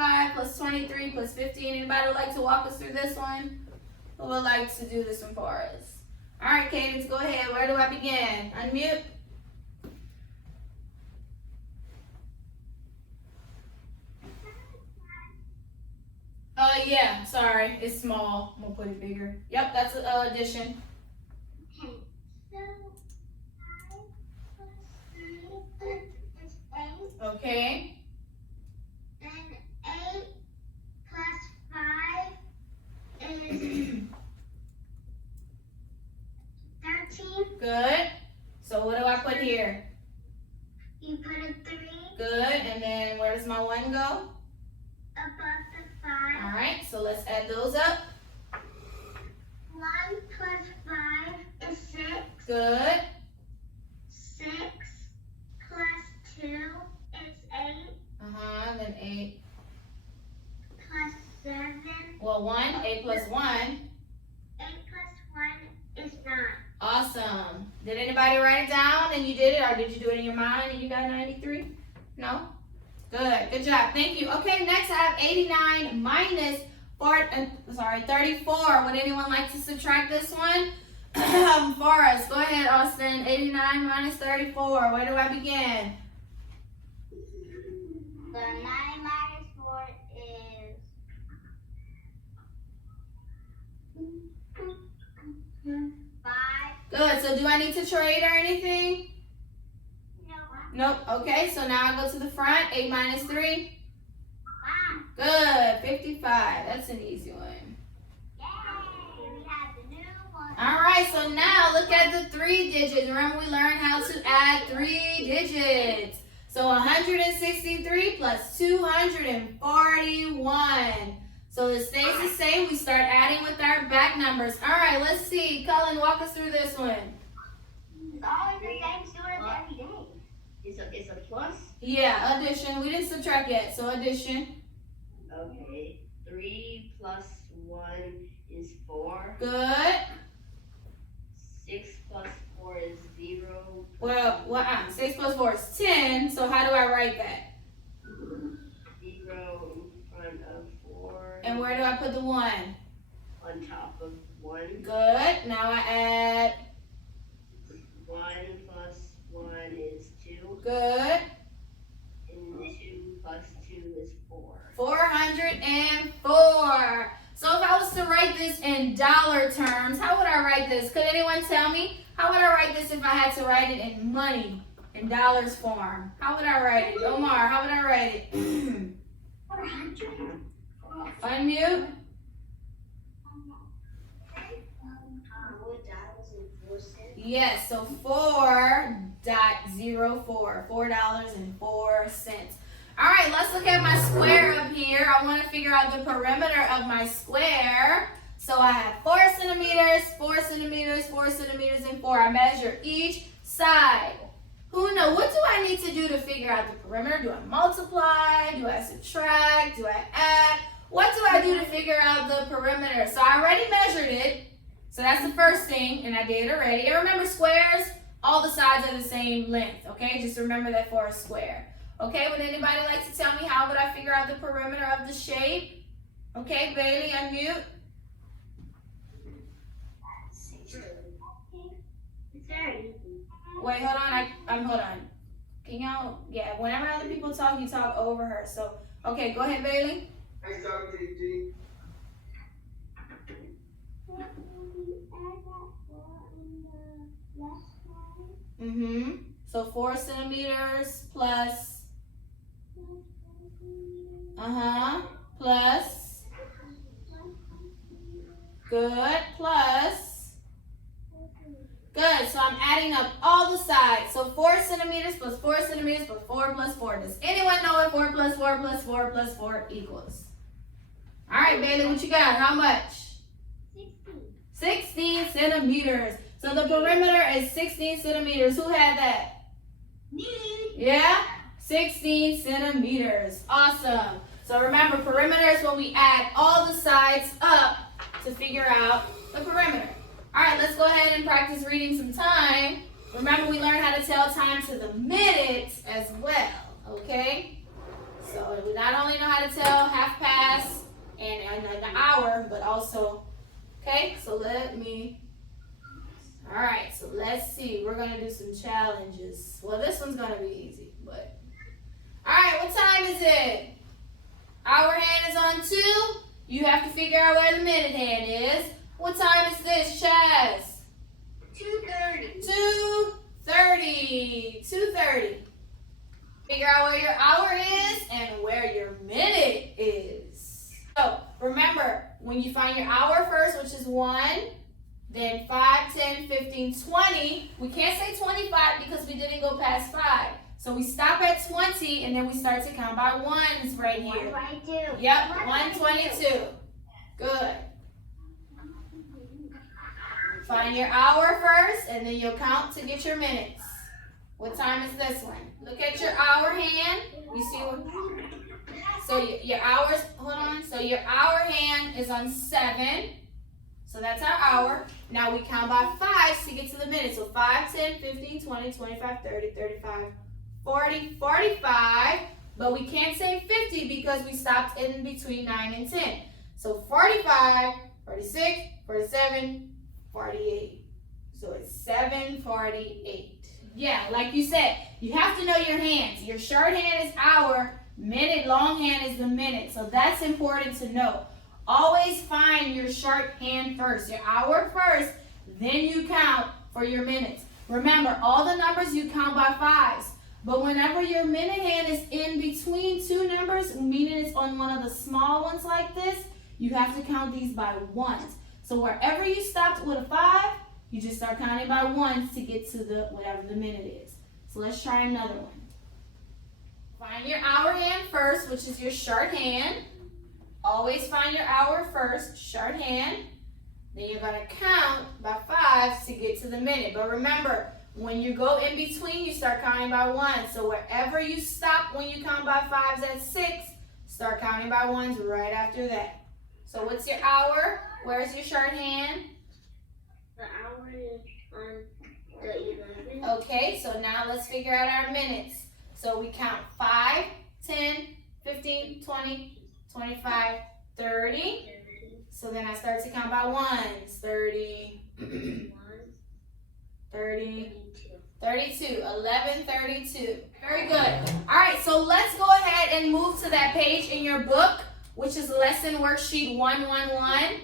25 plus 23 plus 15. Anybody would like to walk us through this one? Who would like to do this one for us? All right, Cadence, go ahead. Where do I begin? Unmute. Yeah, sorry. It's small. I'm going to put it bigger. Yep, that's an addition. Okay, so 5 plus 3 is 8. Okay. And 8 plus 5 is 13. Good. So what do I put here? You put a 3 Good. And then where does my 1 go? above the 5. All right, so let's add those up. 1 plus 5 is 6. Good. 6 plus 2 is 8. And then 8. Plus 7. Well, 1. 8 plus 1. 8 plus 1 is 9. Awesome. Did anybody write it down and you did it, or did you do it in your mind and you got 93? No? Good. Good job. Thank you. Okay, next I have 89 minus 34. Would anyone like to subtract this one for us? Go ahead, Austin. 89 minus 34. Where do I begin? The 9 minus 4 is 5. Good. So do I need to trade or anything? No. Nope. Okay, so now I go to the front. 8 minus 3. 5. Good. 55. That's an easy one. Yay! We have the new one. All right, so now look at the 3 digits. Remember, we learned how to add 3 digits. So 163 plus 241. So it stays the same. We start adding with our back numbers. All right, let's see. Cullen, walk us through this one. It's always the same students every day. It's a plus? Yeah, addition. We didn't subtract yet, so addition. Okay. 3 plus 1 is 4. Good. 6 plus 4 is 0. Well, 6 plus 4 is 10. So how do I write that? 0 in front of 4. And where do I put the 1? On top of 1. Good. Now I add. 1 plus 1 is 2. Good. And 2 plus 2 is 4. 404. So if I was to write this in dollar terms, how would I write this? Could anyone tell me? How would I write this if I had to write it in money, in dollars form? How would I write it? Omar, how would I write it? 400. Unmute. Yes, so $4.04. $4.04. All right, let's look at my square up here. I want to figure out the perimeter of my square. So I have 4 centimeters, 4 centimeters, 4 centimeters, and 4. I measure each side. Who knows? What do I need to do to figure out the perimeter? Do I multiply? Do I subtract? Do I add? What do I do to figure out the perimeter? So I already measured it. So that's the first thing, and I did it already. And remember, squares, all the sides are the same length, okay? Just remember that for a square. Okay, would anybody like to tell me how would I figure out the perimeter of the shape? Okay, Bailey, unmute. It's very easy. Wait, hold on. Hold on. Can y'all, yeah, whenever other people talk, you talk over her. So, okay, go ahead, Bailey. Nice talking to you, G. So 4 centimeters plus, plus, good, plus, good. So I'm adding up all the sides. So 4 centimeters plus 4 centimeters plus 4 plus 4. Does anyone know what 4 plus 4 plus 4 plus 4 equals? All right, Bailey, what you got? How much? 16 centimeters. So the perimeter is 16 centimeters. Who had that? Me. Yeah? 16 centimeters. Awesome. So remember, perimeter is when we add all the sides up to figure out the perimeter. All right, let's go ahead and practice reading some time. Remember, we learned how to tell time to the minute as well, okay? So we not only know how to tell hour, but also, okay, so all right, so let's see. We're going to do some challenges. Well, this one's going to be easy, but. All right, what time is it? Hour hand is on 2. You have to figure out where the minute hand is. What time is this, Chaz? 2:30. 2:30. 2:30. Figure out where your hour is and where your minute is. So remember, when you find your hour first, which is 1, then 5, 10, 15, 20. We can't say 25 because we didn't go past 5. So we stop at 20 and then we start to count by ones right here. 122. Yep, 122. Good. Find your hour first and then you'll count to get your minutes. What time is this one? Look at your hour hand. You see what? So your hours, hold on. So your hour hand is on 7. So that's our hour. Now we count by 5 to get to the minutes. So 5, 10, 15, 20, 25, 30, 35, 40, 45. But we can't say 50 because we stopped in between 9 and 10. So 45, 46, 47, 48. So it's 7:48. Yeah, like you said, you have to know your hands. Your short hand is hour, minute, long hand is the minute. So that's important to know. Always find your short hand first, your hour first, then you count for your minutes. Remember, all the numbers you count by 5s. But whenever your minute hand is in between 2 numbers, meaning it's on one of the small ones like this, you have to count these by 1s. So wherever you stopped with a 5, you just start counting by 1s to get to the whatever the minute is. So let's try another one. Find your hour hand first, which is your short hand. Always find your hour first, short hand. Then you're going to count by 5s to get to the minute. But remember, when you go in between, you start counting by 1. So wherever you stop when you count by 5s at 6, start counting by 1s right after that. So what's your hour? Where's your short hand? The hour is on the 11. Okay, so now let's figure out our minutes. So we count 5, 10, 15, 20, 25, 30. So then I start to count by 1s. 30, 30, 32, 11, 32. Very good. All right, so let's go ahead and move to that page in your book, which is lesson worksheet 111.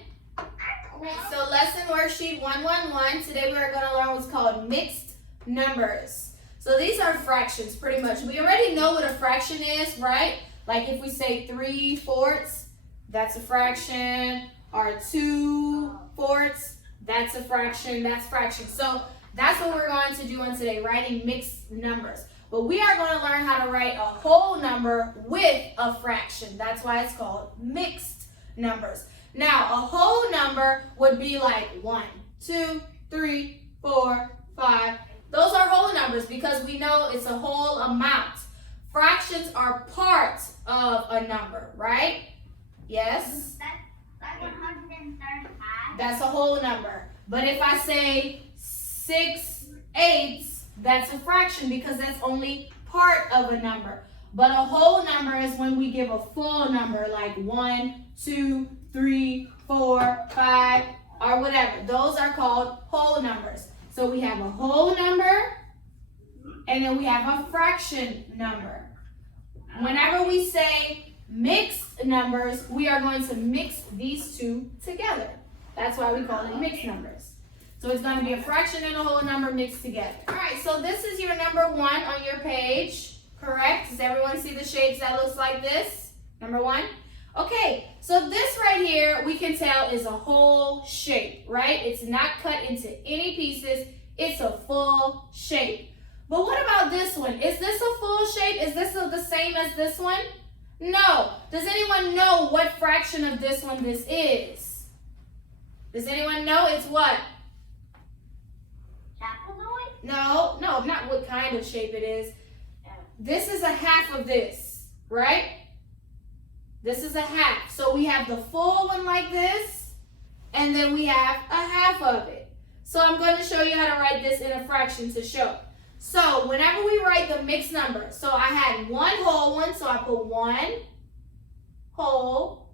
So lesson worksheet 111. Today we are going to learn what's called mixed numbers. So these are fractions pretty much. We already know what a fraction is, right? Like if we say 3/4, that's a fraction. Or 2/4, that's a fraction. That's fraction. So that's what we're going to do on today, writing mixed numbers. But we are going to learn how to write a whole number with a fraction. That's why it's called mixed numbers. Now, a whole number would be like 1, 2, 3, 4, 5. Those are whole numbers because we know it's a whole amount. Fractions are part of a number, right? Yes? That's 135. That's a whole number. But if I say 6/8, that's a fraction because that's only part of a number. But a whole number is when we give a full number like 1, 2, 3, 4, 5, or whatever. Those are called whole numbers. So we have a whole number and then we have a fraction number. Whenever we say mixed numbers, we are going to mix these two together. That's why we call it mixed numbers. So it's going to be a fraction and a whole number mixed together. All right, so this is your number 1 on your page, correct? Does everyone see the shapes that looks like this? Number 1? Okay, so this right here, we can tell is a whole shape, right? It's not cut into any pieces. It's a full shape. But what about this one? Is this a full shape? Is this the same as this one? No. Does anyone know what fraction of this one this is? Does anyone know it's what? No, not what kind of shape it is. This is a half of this, right? This is a half. So we have the full one like this, and then we have a half of it. So I'm going to show you how to write this in a fraction to show. So whenever we write the mixed number, so I had one whole one, so I put 1 whole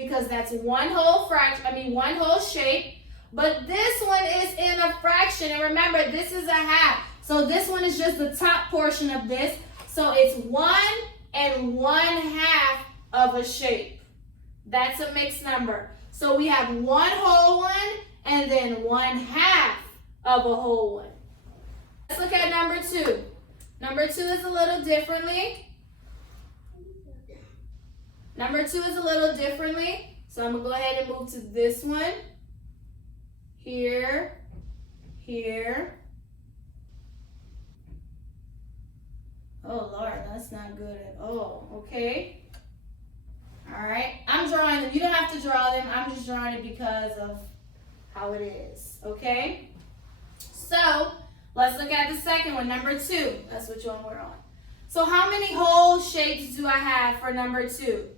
because that's one whole one whole shape. But this one is in a fraction, and remember, this is a half. So this one is just the top portion of this. So it's 1 1/2 of a shape. That's a mixed number. So we have one whole one and then 1/2 of a whole one. Let's look at number 2. Number 2 is a little differently. So I'm going to go ahead and move to this one. Here, here. Oh, Lord, that's not good at all. Okay. All right. I'm drawing them. You don't have to draw them. I'm just drawing it because of how it is. Okay. So let's look at the second one, number 2. That's which one we're on. So how many whole shapes do I have for number 2?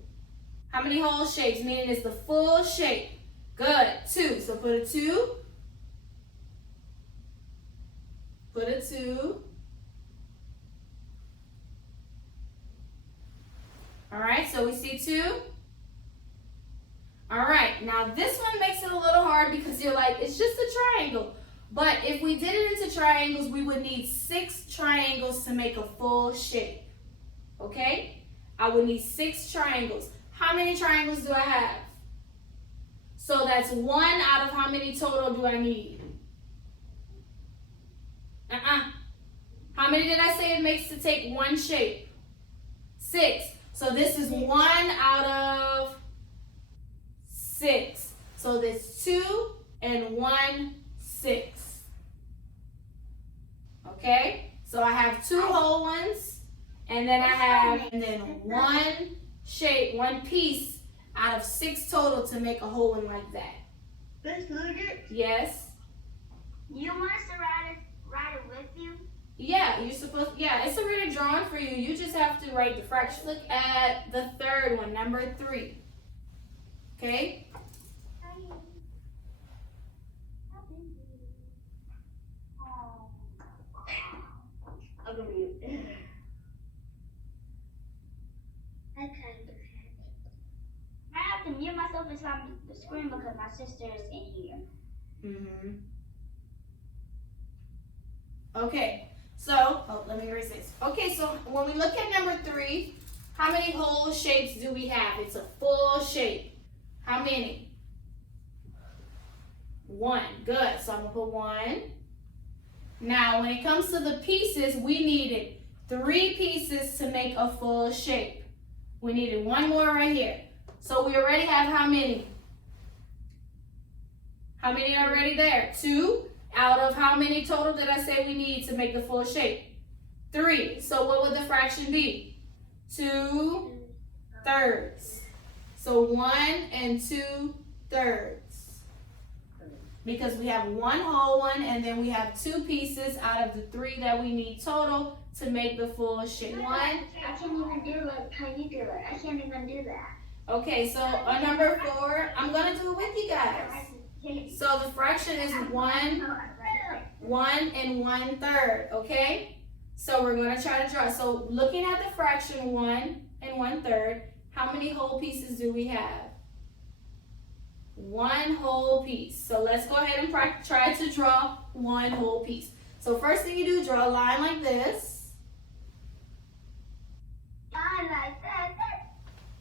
How many whole shapes? Meaning it's the full shape. Good. 2. So put a 2. Put a 2. All right, so we see 2. All right, now this one makes it a little hard because you're like, it's just a triangle. But if we did it into triangles, we would need 6 triangles to make a full shape. Okay? I would need 6 triangles. How many triangles do I have? So that's 1 out of how many total do I need? How many did I say it makes to take one shape? 6. So this is 1 out of 6. So there's 2 and 1, 6. Okay? So I have 2 whole ones, and then I have one shape, one piece out of 6 total to make a whole one like that. Let's look at. Yes? You want us to write it with you? Yeah, it's already drawn for you. You just have to write the fraction. Look at the third one, number 3. Okay? I'll go mute. I kind of I have to mute myself if I'm on the screen because my sister is in here. Okay, so, let me erase this. Okay, so when we look at number 3, how many whole shapes do we have? It's a full shape. How many? 1. Good. So I'm going to put 1. Now, when it comes to the pieces, we needed 3 pieces to make a full shape. We needed 1 more right here. So we already have how many? How many are already there? 2 out of how many total did I say we need to make the full shape? 3. So what would the fraction be? 2/3. So 1 2/3. Because we have 1 whole one and then we have 2 pieces out of the 3 that we need total to make the full shape. 1. I can't even do it. Can you do it? I can't even do that. Okay, so on number 4, I'm going to do it with you guys. So the fraction is 1 1/3, okay? So we're going to try to draw. So looking at the fraction 1 1/3, how many whole pieces do we have? 1 whole piece. So let's go ahead and try to draw 1 whole piece. So first thing you do, draw a line like this. I like that.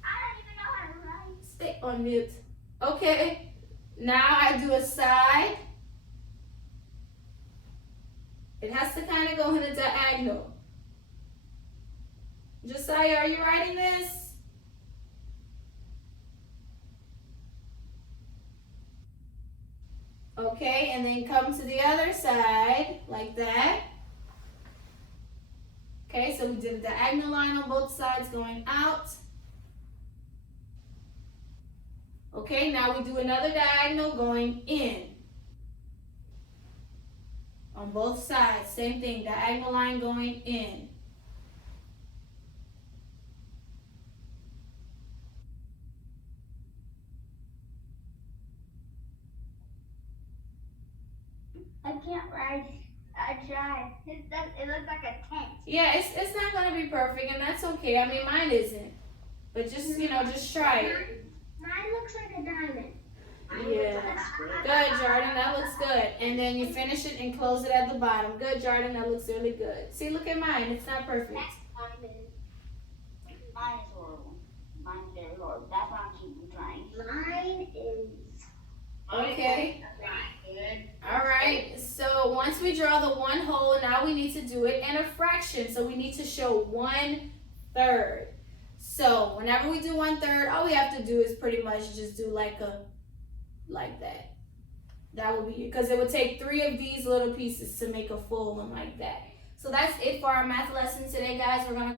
I don't even know how to write. Stay on mute. Okay. Now I do a side. It has to kind of go in a diagonal. Josiah, are you writing this? Okay, and then come to the other side, like that. Okay, so we did a diagonal line on both sides going out. Okay, now we do another diagonal going in. On both sides, same thing, diagonal line going in. I can't write. I tried. It looks like a tent. Yeah, it's not going to be perfect, and that's okay. I mean, mine isn't. But just, just try it. Mine looks like a diamond. Yeah. Good, Jordan. That looks good. And then you finish it and close it at the bottom. Good, Jordan. That looks really good. See, look at mine. It's not perfect. Diamond. Mine is horrible. Mine's very horrible. That's why I'm keeping trying. Mine is. Okay. All right. So once we draw the one hole, now we need to do it in a fraction. So we need to show 1/3. So whenever we do 1/3, all we have to do is pretty much just do like that. That would be it, because it would take 3 of these little pieces to make a full one like that. So that's it for our math lesson today, guys. We're gonna